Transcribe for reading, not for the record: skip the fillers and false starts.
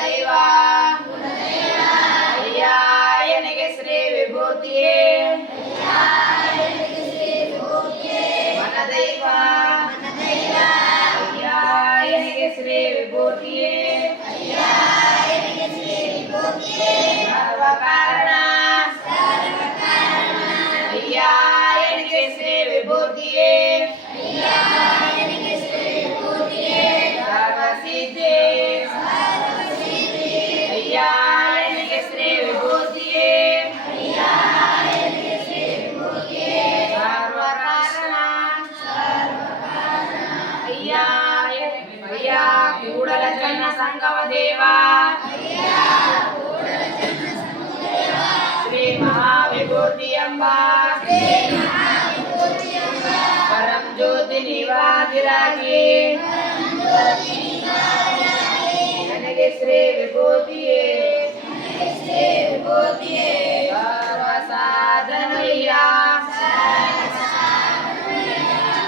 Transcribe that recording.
ಗುಣದೈವ ಅಯ್ಯ ಎನಗೆ ಶ್ರೀ ವಿಭೂತಿಯೇ ವನದೈವ ಅಯ್ಯ ಎನಗೆ ಶ್ರೀ ವಿಭೂತಿಯೇ ಸರ್ವಕಾರಣ ಅಯ್ಯ ಎನಗೆ ಶ್ರೀ ವಿಭೂತಿಯೇ ಸರ್ವಸಿದ್ಧಿ ಅಯ್ಯ ಎನಗೆ ಶ್ರೀ ವಿಭೂತಿಯೇ ಸರ್ವಕಾರಣ ಅಯ್ಯ ಅಯ್ಯ ಕೂಡಲ ಜನ ಸಂಗಮ ದೇವ ಶ್ರೀ ಮಹಾವಿಭೂತಿ ಎಂಬ ಪರಂ ಜ್ಯೋತಿ ನಿವಾದಿರಾಗಿ